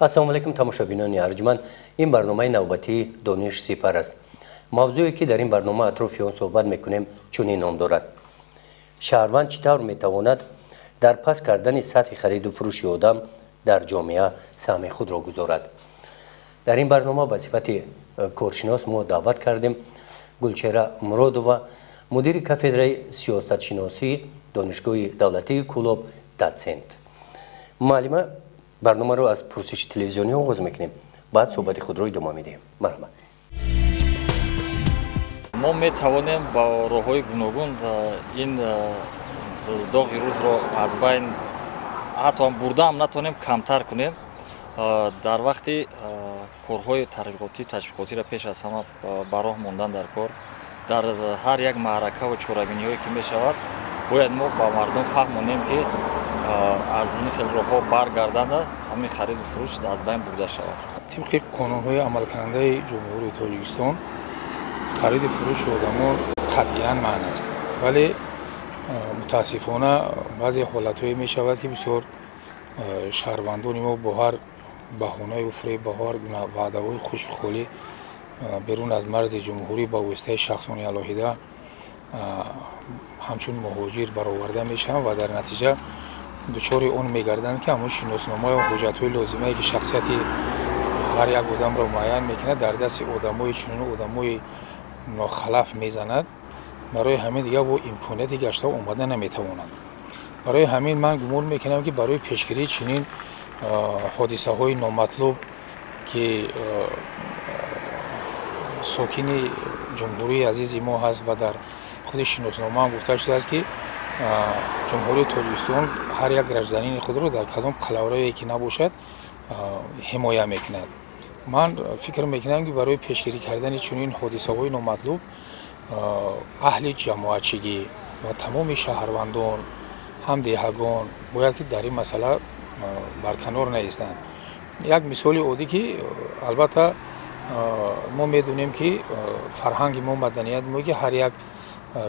السلام علیکم تماشابینان ارجمند. این برنامه نوبتی دانش سپر است. موضوعی که در این برنامه اطراف آن صحبت میکنیم چنین نام دارد: شهروند چطور میتواند در پس کردن سطح خرید و فروش آدم در جامعه سهم خود را گذارد. در این برنامه به صفت کارشناس ما دعوت کردیم گلچهره مرادووا، مدیر کافدرای سیاست شناسی دانشگاه دولتی کولاب داتسنت. معلمه، برنامه رو از پرسش تلویزیونی آغاز میکنیم، بعد صحبت خود رو ادامه میدیم. مرحبا. ما میتوانیم با راههای گوناگون این داغ روز را از بین حتی برده هم نتوانیم کمتر کنیم. در وقتی کارهای ترغیباتی تشویقاتی را پیش از همه به راه ماندن در کار، در هر یک معرکه و چوربینی‌هایی که میشود باید ما با مردم فهمانیم که از این خیلی راه‌ها برگردند همین خرید و فروش از بین برده شود. طبق قانون‌های عملکننده جمهوری تاجیکستان خرید و فروش آدمان قطعاً منع است، ولی متاسفانه بعضی حالت‌هایی می‌شود که بسیار شهروندان ما با هر بهانه و فریب، با هر وعده‌های خوشخولی بیرون از مرز جمهوری با واسطه شخصان علاهیده همچون مهاجر برآورده میشن و در نتیجه دچار اون میگردند که همون شناسنامه و حجت‌های لازمه که شخصیتی هر یک آدم را معین میکنه در دست آدمای چنین آدمای ناخلف میزند. برای همین دیگه با امکاناتی گشته اومده نمیتوانند. برای همین من گمان میکنم که برای پیشگیری چنین حادثه های نامطلوب که ساکن جمهوری عزیز ما هست و در خود شناسنامه هم گفته شده است که جمهوری تاجیکستان هر یک گرجدانین خود را در کدام قلمروی که نباشد حمایت میکند. من فکر میکنم که برای پیشگیری کردن چنین حادثه های نامطلوب اهل جماعتچگی و تمام شهروندان هم دیهگان باید که در این مسئله برکنار نیستند. یک مثال عادی که البته ما میدونیم که فرهنگ ما، مدنیت ما که هر یک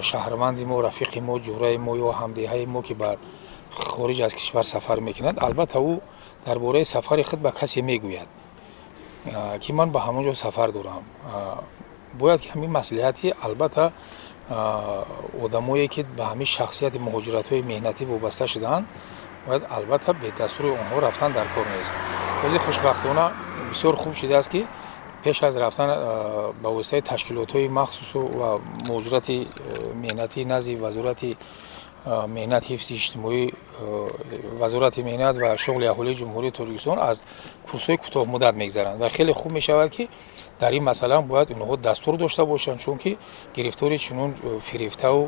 شهروند ما، رفیق ما، جوره ما یا همدیهای ما که بر خارج از کشور سفر میکند، البته او درباره سفر خود به کسی میگوید که من به همونجا سفر دارم. باید که همین مصلحتی البته آدمایی که به همین شخصیت مهاجرت‌های مهنتی وابسته شدند باید البته به دستور آنها رفتن در کار نیست. ولی خوشبختانه بسیار خوب شده است که پیش از رفتن به واسطه تشکیلات‌های مخصوص و مهاجرت مهنتی نزد وزارت مهنت حفظ اجتماعی، وزارت مهنت و شغل اهالی جمهوری تاجیکستان از کورس‌های کوتاه مدت می‌گذرند و خیلی خوب می‌شود که در این مسئله باید اونها دستور داشته باشند، چون که گرفتاری چنون فریفته و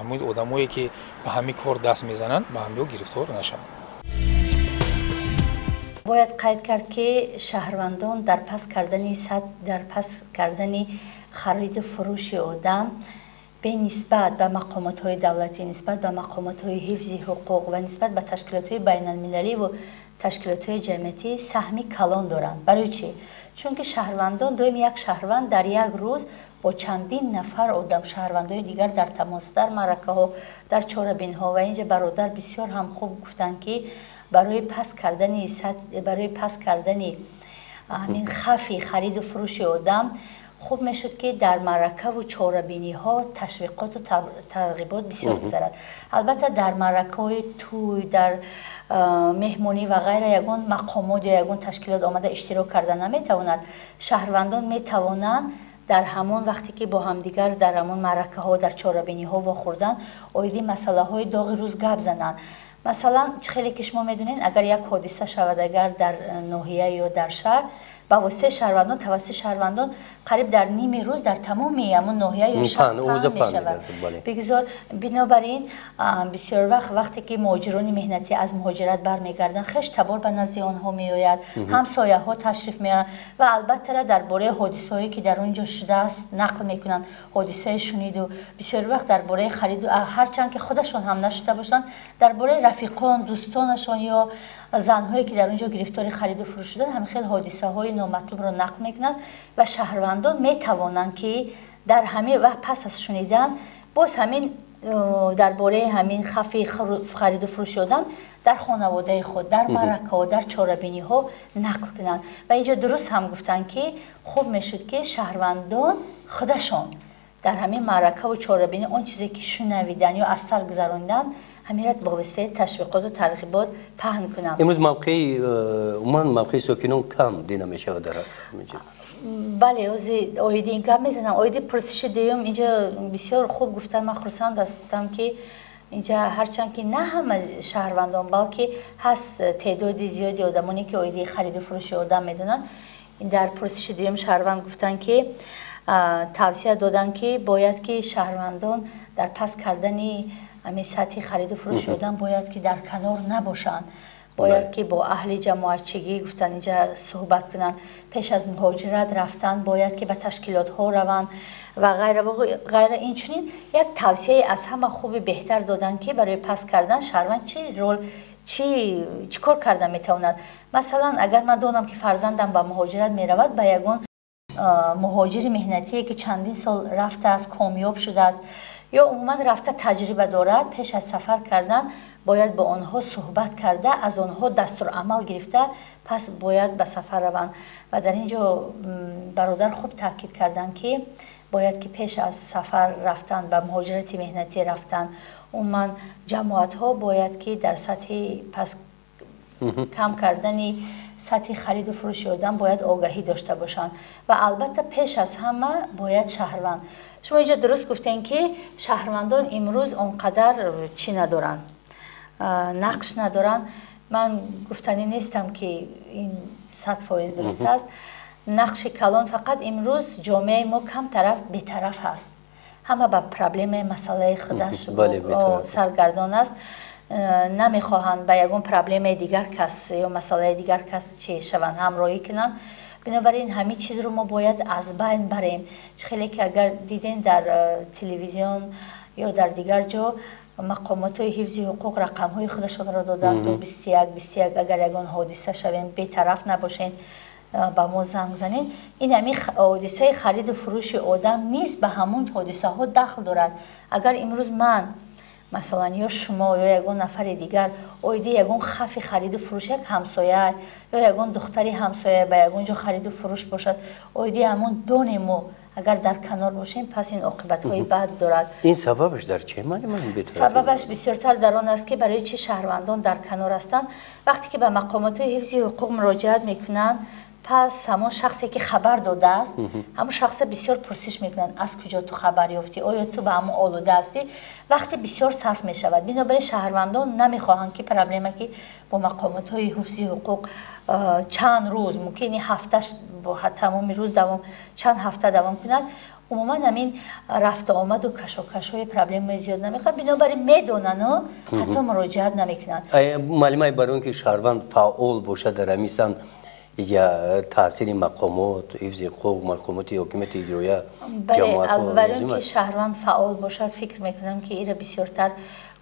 همین آدمایی که به همین کار دست میزنند به همین گرفتار نشوند. باید قید کرد که شهروندان در پس کردن خرید و فروش آدم به نسبت به مقامات‌های دولتی، نسبت به مقامات‌های حفظ حقوق و نسبت به تشکیلات‌های بین‌المللی و تشکیلات‌های جمعیتی سهمی کلان دارند. برای چی؟ چون که شهروندان دوم یک شهروند در یک روز با چندین نفر آدم شهروندای دیگر در تماس، در معرکه‌ها، در چاره‌بین‌ها و اینجا برادر بسیار هم خوب گفتن که برای پس کردن همین خفی خرید و فروش آدم خوب میشد که در معرکه و چاره‌بینی ها تشویقات و ترغیبات بسیار بگذرد. البته در معرکه های توی، در مهمونی و غیره یگان مقامات یا یگان تشکیلات آمده اشتراک کردن نمیتواند. شهروندان میتوانند در همون وقتی که با همدیگر در همون معرکه ها در چاره‌بینی ها واخوردن اویدی مسئله های داغ روز گپ زنند. مثلا خیلی که شما میدونین اگر یک حادثه شود، اگر در ناحیه یا در شهر با واسطه شهروندان توسط شهروندان قریب در نیم روز در تمام همون ناحیه یا شهر میشود. بگذار بنابراین بسیار وقتی که مهاجران مهنتی از مهاجرت برمیگردن خش تبار به نزد آنها میآید، همسایه ها تشریف میارن و البته درباره حادثه‌ای که در اونجا شده است نقل میکنن، حادثه شنید و بسیار وقت درباره خرید هرچند که خودشون هم نشده باشن درباره رفیقان، دوستانشان یا زنهایی که در اونجا گرفتار خرید و فروش شدن همین خیلی حادثه های نامطلوب را نقل میکنن و شهروندان میتوانند که در همه و پس از شنیدن باز همین درباره همین خفی خرید و فروش شدن در خانواده خود در معرکه ها در چاره‌بینی ها نقل کنند و اینجا درست هم گفتن که خوب میشد که شهروندان خودشان در همین معرکه و چاره‌بینی اون چیزی که شنویدن یا از سر گذراندن همین را با وسیله تشویقات و ترغیبات پهن کنند. امروز موقع ساکنان کم دیده میشه در اینجا. بله اویدی این کم میزنم. اویدی پرسش دیوم اینجا بسیار خوب گفتن. من خرسند هستم که اینجا هرچند که نه همه شهروندان بلکه هست تعداد زیادی آدمانی که اویدی خرید و فروش آدم میدونن. این در پرسش دیوم شهروند گفتن که توصیه دادن که باید که شهروندان در پس کردن همین سطح خرید و فروش آدم باید که در کنار نباشند. باید که با اهل جماعتچگی گفتن اینجا صحبت کنن. پیش از مهاجرت رفتن باید که به تشکیلات ها روند و غیر این چنین یک توصیه از همه خوب بهتر دادن که برای پس کردن شهروند چی کار کردن میتواند. مثلا اگر من دونم که فرزندم به مهاجرت میرود به یگان مهاجر مهنتی که چندین سال رفته است کامیاب شده است یا عموما رفته تجربه دارد پیش از سفر کردن باید با آنها صحبت کرده از آنها دستورالعمل گرفته پس باید به سفر روند و در اینجا برادر خوب تاکید کردن که باید که پیش از سفر رفتن به مهاجرت مهنتی رفتن عموما جماعت ها باید که در سطح پس کم کردنی سطح خرید و فروش آدم باید آگاهی داشته باشند و البته پیش از همه باید شهروند. شما اینجا درست گفتین که شهروندان امروز اونقدر چی ندارن نقش ندارن. من گفتنی نیستم که این 100% درست است. نقش کلان فقط امروز جامعه ما کم طرف بی‌طرف است. همه با پرابلم مسئله خودش سرگردان است. نمیخواهند به یگان پرابلم دیگر کس یا مسئله دیگر کس چی شوند همراهی کنند. بنابراین همه چیز رو ما باید از بین بریم. خیلی که اگر دیدین در تلویزیون یا در دیگر جا مقامات های حفظ حقوق رقم های خودشان را دادن 221 اگر یگان حادثه شوین بی‌طرف نباشین با ما زنگ زنین. این همین حادثه خرید و فروش آدم نیست به همون حادثه ها دخل دارد. اگر امروز من مثلا یا شما یا یگان نفر دیگر اویدی یگان خفی خرید و فروش یک همسایه یا یگان دختری همسایه به یگان جا خرید و فروش باشد اویدی همون دونمو اگر در کنار باشیم پس این عاقبت های بد دارد. این سببش در چه سببش بسیارتر در آن است که برای چه شهروندان در کنار هستند وقتی که به مقامات حفظ حقوق مراجعت میکنند پس همون شخصی که خبر داده است همون شخص بسیار پرسش میکنن از کجا تو خبر یافتی آیا تو به همون آلوده هستی وقتی بسیار صرف میشود. بنابراین شهروندان نمیخواهند که پرابلمی که با مقامات های حفظ حقوق چند روز ممکن هفتهش با تمام روز چند هفته دوام کنند عموما همین رفت آمد و کشاکش های پرابلم زیاد نمیخواد. بنابراین میدونن حتی مراجعت نمیکنن. معلومه برای اینکه شهروند فعال باشه در همیسان یا تاثیر مقامات حفظ حقوق مقامات حکومت اجرایی جماعت ها برای که شهروند فعال باشد فکر میکنم که این بسیارتر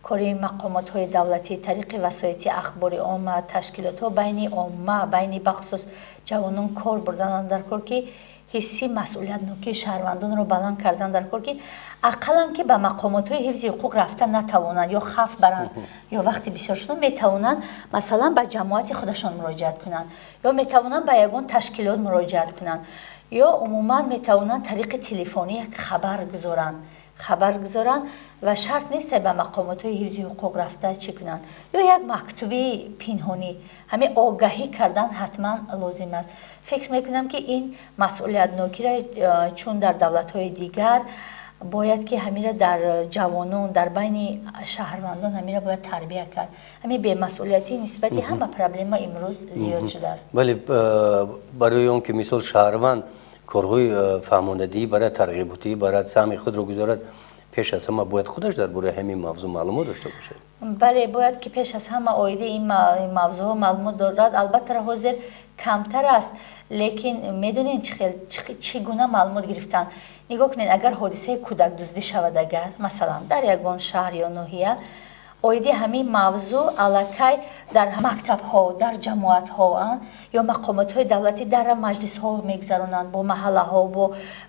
کاری مقامات های دولتی طریق وسایط اخباری عامه تشکیلات ها بین عامه بین بخصوص جوانان کار بردن در کار که حسی مسئولیت نوکی شهروندان رو بلند کردن در کار که اقلا که به مقامات های حفظ حقوق رفتن نتوانند یا خف برند یا وقتی بسیار شدن میتوانند مثلا به جماعت خودشان مراجعت کنند یا میتوانند به یگان تشکیلات مراجعت کنند یا عموما میتوانند طریق تلفنی خبر گذارند و شرط نیست به مقامات های حفظ حقوق رفته چی کنند یا یک مکتوبی پنهانی همه آگاهی کردن حتما لازم است. فکر میکنم که این مسئولیت نوکی را چون در دولت های دیگر باید که همین را در جوانان در بین شهروندان همین را باید تربیت کرد. همین به مسئولیتی نسبتی همه پرابلم امروز زیاد شده است. ولی برای اون که مثال شهروند کارهای فهماندهی برای ترغیباتی برای سهم خود رو گذارد پیش از همه باید خودش درباره همین موضوع معلومات داشته باشه. بله باید که پیش از همه آیده این موضوع معلومات دارد. البته حاضر کمتر است لیکن میدونین چگونه معلومات گرفتن. نگاه کنین اگر حادثه کودک دزدی شود اگر مثلا در یگان شهر یا ناحیه оиди ҳамин мавзӯъ аллакай дар мактабҳо дар ҷамоатҳо ё мақомотҳои давлатӣ дар маҷлисҳо мегзаронанд бо маҳаллаҳо бо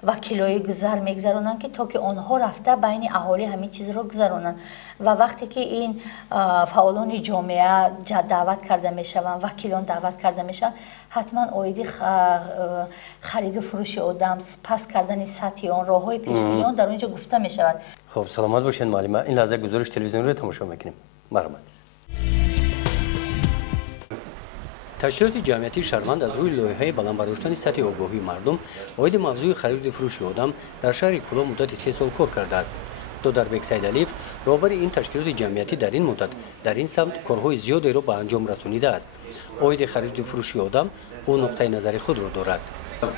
вакилои гузар мегзаронанд ки то ки онҳо рафта байни аҳолӣ ҳамин чизро гузаронанд ва вақте ки ин фаъолони ҷомеа даъват карда мешаванд вакилон даъват карда мешаванд ҳатман оиди хариду фурӯши одам паст кардани сатҳи он роҳҳои пешбинӣ он дар он ҷо гуфта мешавад. خب سلامت باشین معلم. این لحظه گزارش تلویزیونی رو تماشا میکنیم. مرحبا. تشکیلات جمعیتی شهروند از روی لایحه بلند برداشتن سطح آگاهی مردم عاید موضوع خرید و فروش آدم در شهر کلاه مدت 3 سال کار کرده است. دودربک سیدعلیف رهبر این تشکیلات جمعیتی در این مدت در این سمت کارهای زیادی را به انجام رسانیده است. عاید خرید و فروش آدم او نقطه نظر خود را دارد.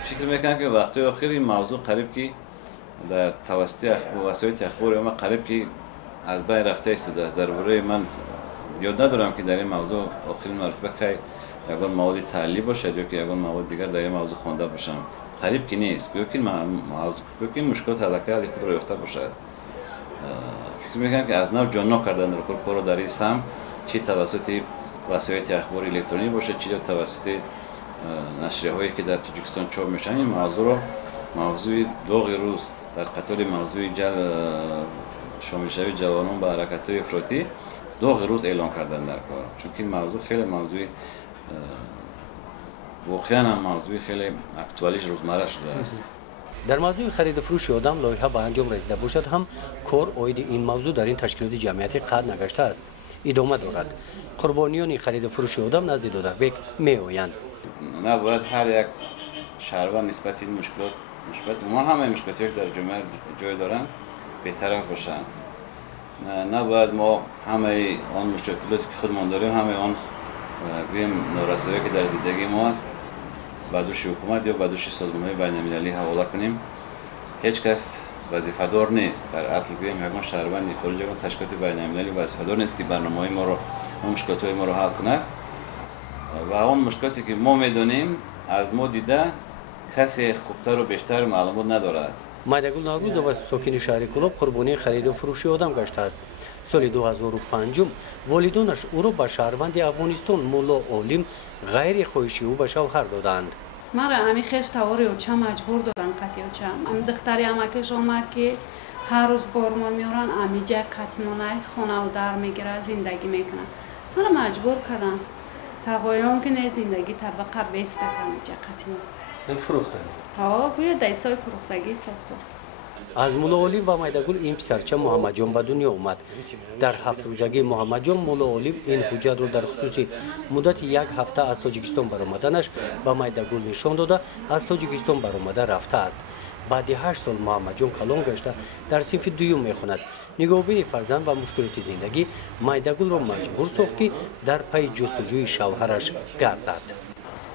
فکر میکنم که وقتی آخر این موضوع قریب کی در توسط وسایل اخبار ما قریب که از بین رفته است. درباره من یاد ندارم که در این موضوع آخرین مرتبه که یگان مواد تعلیمی باشد یا که یگان مواد دیگر در این موضوع خوانده باشم. قریب که نیست. که مشکلات علاقه خود را یافته باشد. فکر میکنم که از نو جان کردن در کار در این سمت چی توسط وسایل اخبار الکترونیکی باشد چی توسط نشریه‌هایی که در تاجیکستان چاپ میشن این موضوع داغ روز در قطار موضوع شامل شوی جوانان به حرکت‌های افراطی داغ روز اعلام کردن در کار چون که این موضوع خیلی موضوع واقعا هم موضوع خیلی اکتوالیش روزمره شده است. در موضوع خرید و فروش آدم لایحه به انجام رسیده باشد هم کار عاید این موضوع در این تشکیلات جمعیتی قطع نگشته است. ادامه دارد. قربانیان خرید و فروش آدم نزد دودربک میآیند. نباید هر یک شهروند نسبت این مشکلات همه مشکلاتی که در جامعه جای دارن بی‌طرف باشن. نباید ما همه آن مشکلاتی که خودمان داریم همه آن نارسایی که در زندگی ما است به دوش حکومت یا به دوش سازمان‌های بین‌المللی حواله کنیم. هیچ کس وظیفه‌دار نیست. در اصل یگان شهروند خارج یگان تشکیلات بین‌المللی وظیفه‌دار نیست که برنامه‌های ما رو مشکلات‌های ما رو حل کند و اون مشکلاتی که ما می‌دونیم از ما دیده کسی خوبتر و بیشتر معلومات ندارد. مایدگل نوروزова ساکن شهر کلاه قربانی خرید و فروش آدم گشته است. سال 2005 والدانش او را به شهروند افغانستان مولا عالم غیر خواهشی او به شوهر دادند. مرا امی خش تواری و چه مجبور دادن قطعی و چم امی دختری امکش آمد که هر روز بارمان میارن امی جای قطمانه خانه و در میگیره زندگی میکنن. مرا مجبور کردن تقایم که نه زندگی طبقه بیسته کنم جای قطمانه. این فروختن. ها گویا دایسای فروختگی حساب کرد. از مولا عالم و مایدگل این پسرچه محمد جان به دنیا آمد. در 7 روزگی محمد جان مولا عالم این حجت را در خصوص مدت 1 هفته از تاجیکستان برآمدنش به مایدگل نشان داده از تاجیکستان برآمده رفته است. بعد 8 سال محمد جان کلان گشته در صنف دوم میخواند. نگاهبین فرزند و مشکلات زندگی مایدگل را مجبور ساخت که در پی جستجوی شوهرش گردد.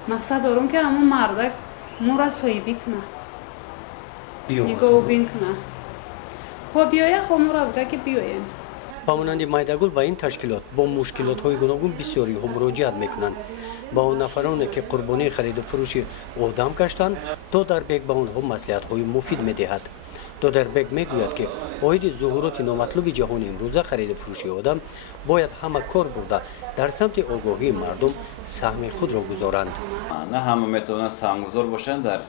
مقصد دارم که همون مردک مورا صاحبی کنه. نگاه بین کنه. خب بیایه خب مورا بگه که بیایه. همانند مایدگل با این تشکیلات با مشکلات های گوناگون بسیاری ها مراجعت میکنند. با اون نفرانی که قربانی خرید و فروش آدم گشتند دودربک به آنها مصلحت های مفید میدهد. دودربک میگوید که عاید ظهورات نامطلوب جهان امروزه خرید و فروش آدم باید همه کار برده در سمت آگاهی مردم سهم خود را گذارند. نه همه میتونن سهمگذار باشند در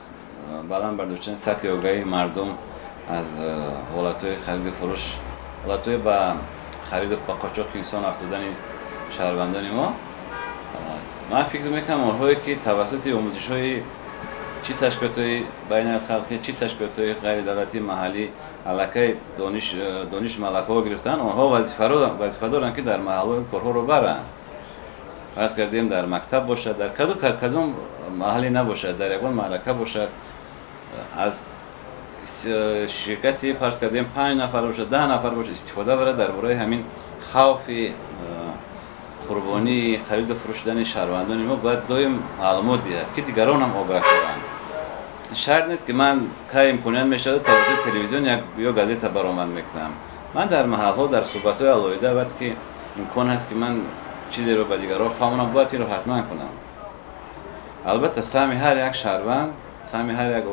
بلند برداشتن سطح آگاهی مردم از حالتهای خرید و فروش، حالتهای به خرید و قاچاق انسان افتادن شهروندان ما. من فکر میکنم آنهایی که توسط آموزش‌های چی تشکیلات‌های بین الخلقی چی تشکیلات‌های غیر دولتی محلی علاقه دانش ملک‌ها گرفتن آنها وظیفه دارن که در محل کارها رو برن. فرض کردیم در مکتب باشد در کدوم محلی نباشد در یگان معرکه باشد از شرکتی فرض کردیم 5 نفر باشد 10 نفر باشد استفاده بره درباره همین خوف قربانی خرید و فروش شهروندان ما باید دایم معلومات دهد که دیگران هم آگاه شوند. شرط نیست که من که امکانیت میشد توسط تلویزیون یا گازیته برآمد میکنم. من در محل‌ها در صحبت‌های علایده وقتی که امکان هست که من چیزی رو به دیگران فهمونم باید این رو حتما کنم. البته سهم هر یک شهروند سهم هر یک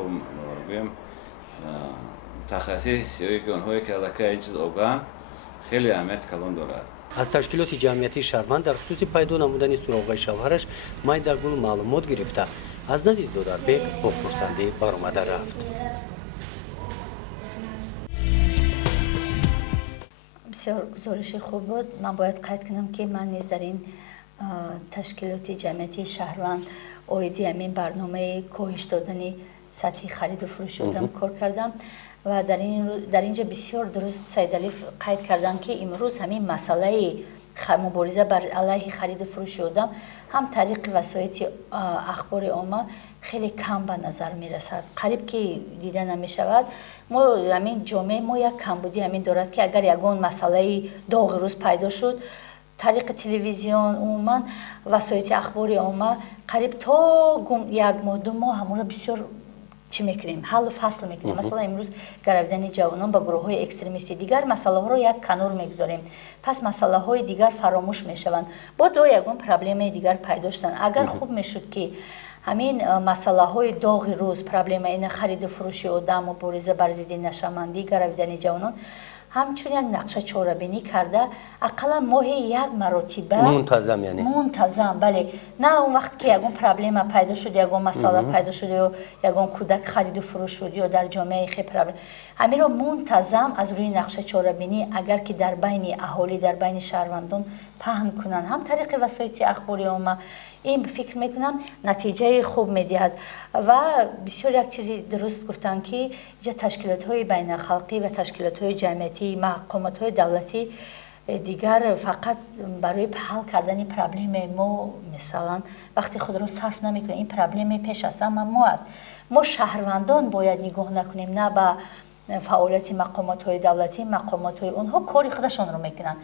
متخصص یا که اونهایی که علاقه این چیز آگاه خیلی اهمیت کلان دارد. از تشکیلات جمعیتی شهروند در خصوص پیدا نمودن سراغ شوهرش مایدگل معلومات گرفته از نزد زودربک با خرسندی برآمده رفت. بسیار گزارش خوب بود. من باید قید کنم که من نیز در این تشکیلات جمعیتی شهروند اویدی همین برنامه کاهش دادن سطح خرید و فروش آدم کار کردم و در اینجا بسیار درست سید علی قید کردم که امروز همین مسئله مبارزه بر علیه خرید و فروش آدم هم طریق وسایل اخبار عامه خیلی کم به نظر می رسد. قریب که دیده نمی شود. ما همین جامعه ما یک کمبودی همین دارد که اگر یگان مسئله داغ روز پیدا شد طریق تلویزیون عموما وسایل اخبار عامه قریب تا یک ماه دو ماه همون را بسیار چی میکنیم حل و فصل میکنیم. مثلا امروز گرویدن جوانان با گروه های اکستریمیستی دیگر مسئله ها رو یک کنار میگذاریم، پس مسئله های دیگر فراموش میشوند با دو یگان پرابلم دیگر پیدا شدن. اگر خوب میشد که همین مسئله های داغ روز پرابلم این خرید و فروش آدم و مبارزه بر ضد نشمندی گرویدن جوانان همچون یک نقشه چاره‌بینی کرده اقلا ماهی یک مرتبه منتظم یعنی منتظم بله نه اون وقت که یگان پرابلم پیدا شد یگان مسئله پیدا شد یا یگان کودک خرید و فروش شد یا در جامعه خیلی پرابلم همین رو منتظم از روی نقشه چاره‌بینی اگر که در بین اهالی در بین شهروندان پهن کنن هم طریق وسایل اخباری عامه این فکر میکنم نتیجه خوب میدهد و بسیار یک چیزی درست گفتن که اینجا تشکیلات های بین الخلقی و تشکیلات های جمعیتی مقامات های دولتی دیگر فقط برای حل کردن پرابلم ما مثلا وقتی خود را صرف نمیکنیم این پرابلم پیش از همه ما است. ما شهروندان باید نگاه نکنیم نه به فعالیت مقامات های دولتی مقامات های اونها کاری خودشان رو میکنن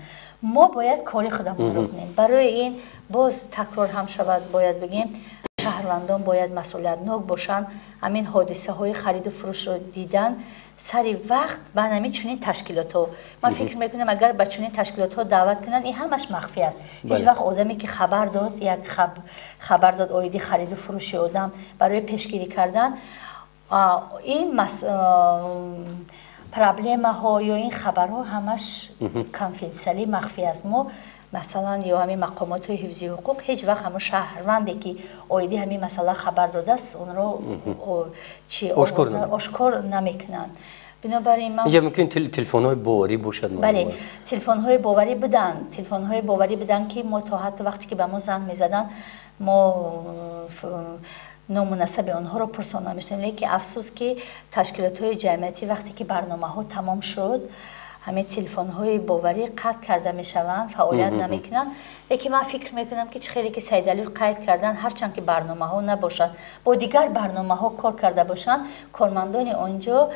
ما باید کاری خودمون رو کنیم. برای این باز تکرار هم شود باید بگیم شهروندان باید مسئولیت‌ناک باشند. همین حادثه های خرید و فروش رو دیدن سری وقت به همین چنین تشکیلات ها من فکر میکنم اگر به چنین تشکیلات ها دعوت کنن این همش مخفی است. هیچ وقت آدمی که خبر داد یک خبر داد اویدی خرید و فروش آدم برای پیشگیری کردن این پرابلم ها یا این خبرها همش کانفیدنسیالی مخفی است. ما مثلا یا همین مقامات های حفظی حقوق هیچ وقت همون شهروندی که اویدی همین مسئله خبر داده است اون رو آشکار نمیکنن. بنابراین من اینجا ممکن تلفن های باوری باشد. بله تلفن های باوری بدن که ما تا حتی وقتی که به ما زنگ میزدن ما نامناسب آنها رو پرسان نمیشتیم لیکن افسوس که تشکیلات های جمعیتی وقتی که برنامه ها تمام شد همه تلفن های باوری قطع کرده میشوند فعالیت نمیکنن. لیکن من فکر میکنم که خیلی که سید علی قید کردن هرچند که برنامه ها نباشد با دیگر برنامه ها کار کرده باشند کارمندان آنجا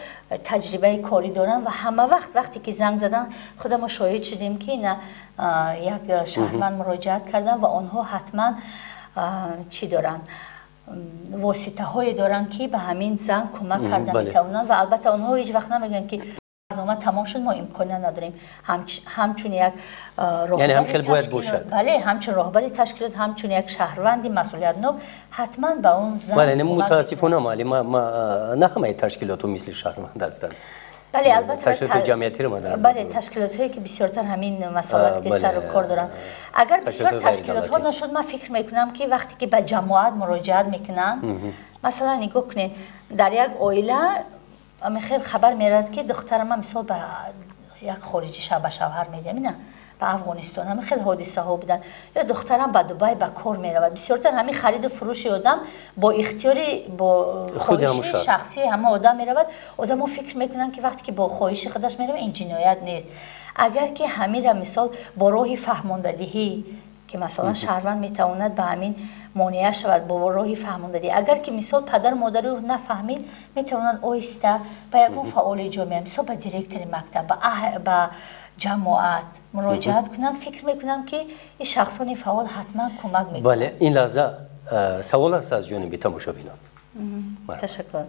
تجربه کاری دارن و همه وقتی که زنگ زدن خود ما شاهد شدیم که نه یک شهروند مراجعت کردن و آنها حتما چی دارن واسطه های دارن که به همین زن کمک کردن میتونن و البته آنها هیچ وقت نمیگن که برنامه تمام شد ما امکانه نداریم همچون یک راهبر یعنی هم خیلی باید باشد بله همچون راهبر تشکیلات همچون یک شهروندی مسئولیت‌ناک حتما به اون زن بله متاسفانه مالی ما نه همه تشکیلات مثل شهروند هستند. بله البته تشکیلات جمعیتی رو ما در بله تشکیلات هایی که بسیارتر همین مسائل سر و کار دارن اگر بسیار تشکیلات ها نشد من فکر میکنم که وقتی که به جماعت مراجعت میکنن مثلا نگاه کنید در یک عائله خیلی خبر میرد که دختر من مثال به یک خارجی به شوهر میده نه به افغانستان همه خیلی حادثه ها بودن یا دخترم به دبی به کار میرود بسیارتر همین خرید و فروش آدم با اختیاری با خواهش شخصی همه آدم میرود آدم ها فکر میکنن که وقتی که با خواهش خودش میرود این جنایت نیست. اگر که همین را مثال با راه فهماندهی که مثلا شهروند میتواند به همین مانع شود با راهی فهماندهی اگر که مثال پدر مادر رو نفهمید میتونن آهسته به یک فعال جامعه مثال به دیرکتور مکتب به جماعت مراجعت کنند. فکر میکنم که این شخصان فعال حتما کمک میکنند. بله این لحظه سوال است از جانب تماشابینان. تشکر.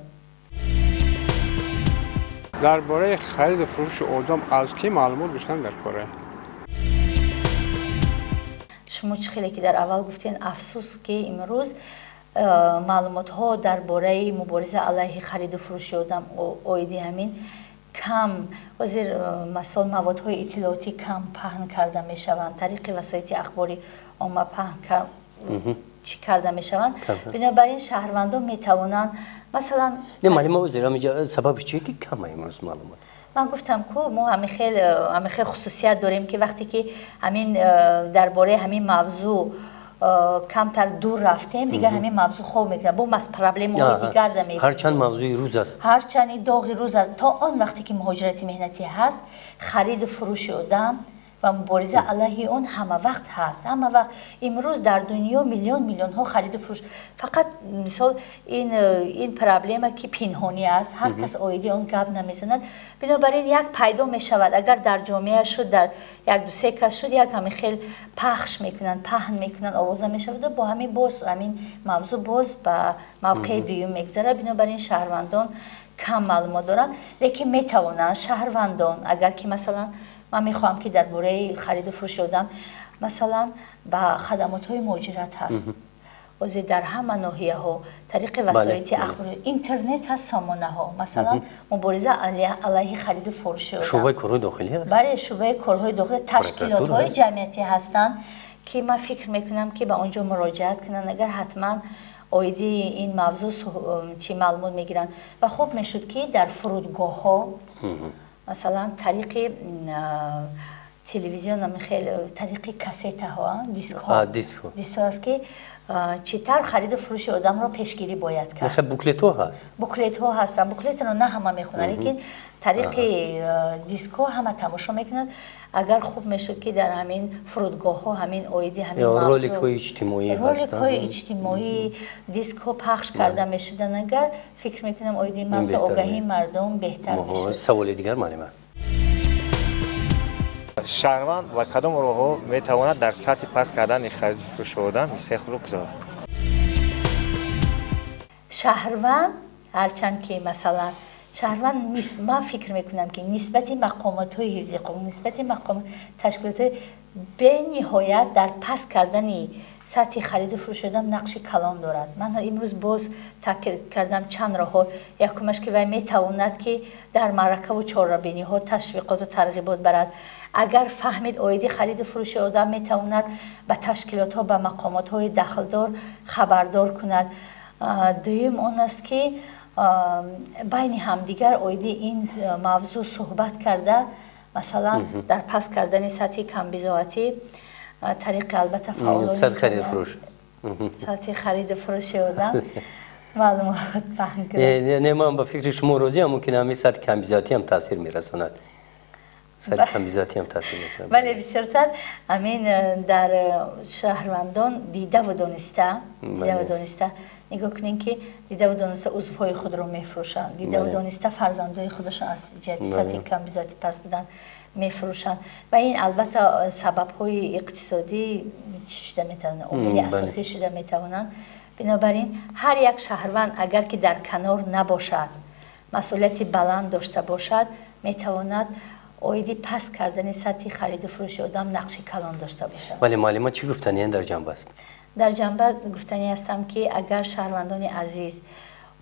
درباره خرید و فروش آدم از کی معلومات بیشتر در کاره؟ شما خیلی که در اول گفتین افسوس که امروز معلومات ها درباره مبارزه علیه خرید و فروش آدم اویدی همین کم وزیر مثلا موادهای اطلاعاتی کم پهن کرده می شوند طریق وسایل اخباری عامه پهن چی کرده می شوند بنابراین شهروندان می توانند مثلا نه معلومه وزیر اینجا سببش چیه که کم امروز معلومات من گفتم که ما همین خیلی خصوصیت داریم که وقتی که همین درباره همین موضوع کمتر دور رفتیم دیگر همین موضوع خوب میکنه با مس پرابلم های دیگر داریم هرچند موضوع روز است هرچند داغ روز است تا آن وقتی که مهاجرت مهنتی هست خرید و فروش آدم و مبارزه علیه اون همه وقت هست همه وقت امروز در دنیا میلیون ها خرید و فروش فقط مثال این پرابلم که پنهانی است هر کس آیدی اون گپ نمیزند بنابراین یک پیدا می شود اگر در جامعه شد در یک دو سه کس شد یک همین خیلی پخش میکنن پهن میکنن آوازه می شود و با همین باز همین موضوع باز به موقع دوم میگذره بنابراین شهروندان کم معلومات دارن لیکن میتوانند شهروندان اگر که مثلا من میخوام که درباره خرید و فروش آدم مثلا به خدمات های مهاجرت هست وزیر در همه ناحیه ها طریق وسایل اخباری اینترنت هست سامانه ها مثلا مبارزه علیه خرید و فروش آدم شعبه کارهای داخلی هست برای شعبه کارهای داخلی تشکیلات های جمعیتی هستند که من فکر میکنم که به آنجا مراجعت کنن اگر حتما آیدی این موضوع چی معلومات میگیرن و خوب میشد که در فرودگاه ها مثلا طریق تلویزیون هم خیلی طریق کاست ها دیسک هست که چطور خرید و فروش آدم را پیشگیری باید کرد خب بوکلت ها هست بوکلت ها هستن بوکلت رو نه همه میخونن لیکن طریق دیسک ها همه تماشا میکنن اگر خوب میشد که در همین فرودگاه ها همین آیدی همین رولک های اجتماعی رولک های اجتماعی دیسک ها پخش کرده میشدن اگر فکر میکنم آیدی موضوع آگاهی مردم بهتر میشد سوال دیگر معلومه شهروند و کدام راهها میتواند در سطح پست کردن خرید و فروش آدم حصه خود را گذارد شهروند هرچند که مثلا شهروند من فکر میکنم که نسبت مقامات های حفظی قانون نسبت مقامات تشکیلات به نهایت در پس کردن سطح خرید و فروش آدم نقش کلان دارد من امروز باز تاکید کردم چند راه یکمش که وی میتواند که در معرکه و چهارراه ها تشویقات و ترغیبات برد اگر فهمید آیدی خرید و فروش آدم میتواند به تشکیلات ها به مقامات های دخلدار خبردار کند دوم آن است که بین همدیگر آیدی این موضوع صحبت کرده مثلا در پس کردن سطح کم بضاعتی طریق البته فعالان سطح خرید فروش سطح خرید فروش آدم معلومات پهن کنه نه من به فکر شما روزی هم ممکنه همین سطح کم بضاعتی هم تاثیر میرساند سطح کم بضاعتی هم تاثیر میرساند ولی بسیارتر همین در شهروندان دیده و دانسته نگاه کنین که دیده و دانسته عضوهای خود رو میفروشند دیده و دانسته فرزندای خودشون از جهت سطح کم بضاعتی پس بدن میفروشند و این البته سبب های اقتصادی شده میتونن عامل اساسی شده میتونن بنابراین هر یک شهروند اگر که در کنار نباشد مسئولیتی بلند داشته باشد میتواند آیدی پس کردن سطح خرید و فروش آدم نقش کلان داشته باشد ولی معلومات چی گفتنی در جنبه است در جنبه گفتنی هستم که اگر شهروندان عزیز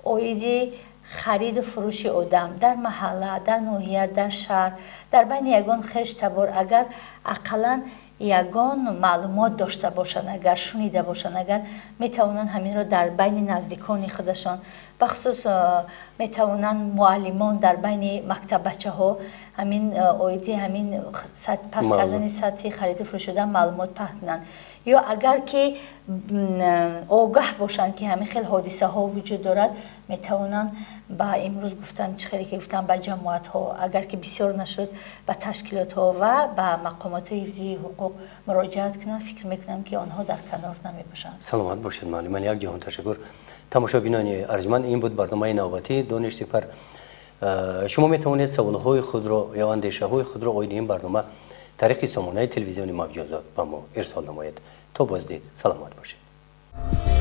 آیدی خرید و فروش آدم در محله در ناحیه در شهر در بین یگان خش تبار اگر اقلا یگان معلومات داشته باشند اگر شنیده باشند اگر میتوانند همین را در بین نزدیکان خودشان بخصوص میتوانند معلمان در بین مکتب بچه ها همین آیدی همین پس کردن سطح خرید و فروش آدم معلومات پهنند یا اگر که آگاه باشند که همین خیلی حادثه ها وجود دارد میتوانند با امروز گفتم چه خیلی که گفتم به جماعت ها اگر که بسیار نشد به تشکیلات ها و به مقامات حفظی حقوق مراجعت کنند فکر میکنم که آنها در کنار نمی باشند سلامت باشید معلمان یک جهان تشکر تماشابینان ارجمند این بود برنامه نوبتی دانش سپر شما میتوانید سوالهای خود را یا اندیشه های خود را آیدی این برنامه طریق سامانه تلویزیونی موجودات به ما ارسال نمایید تا بازدید سلامت باشید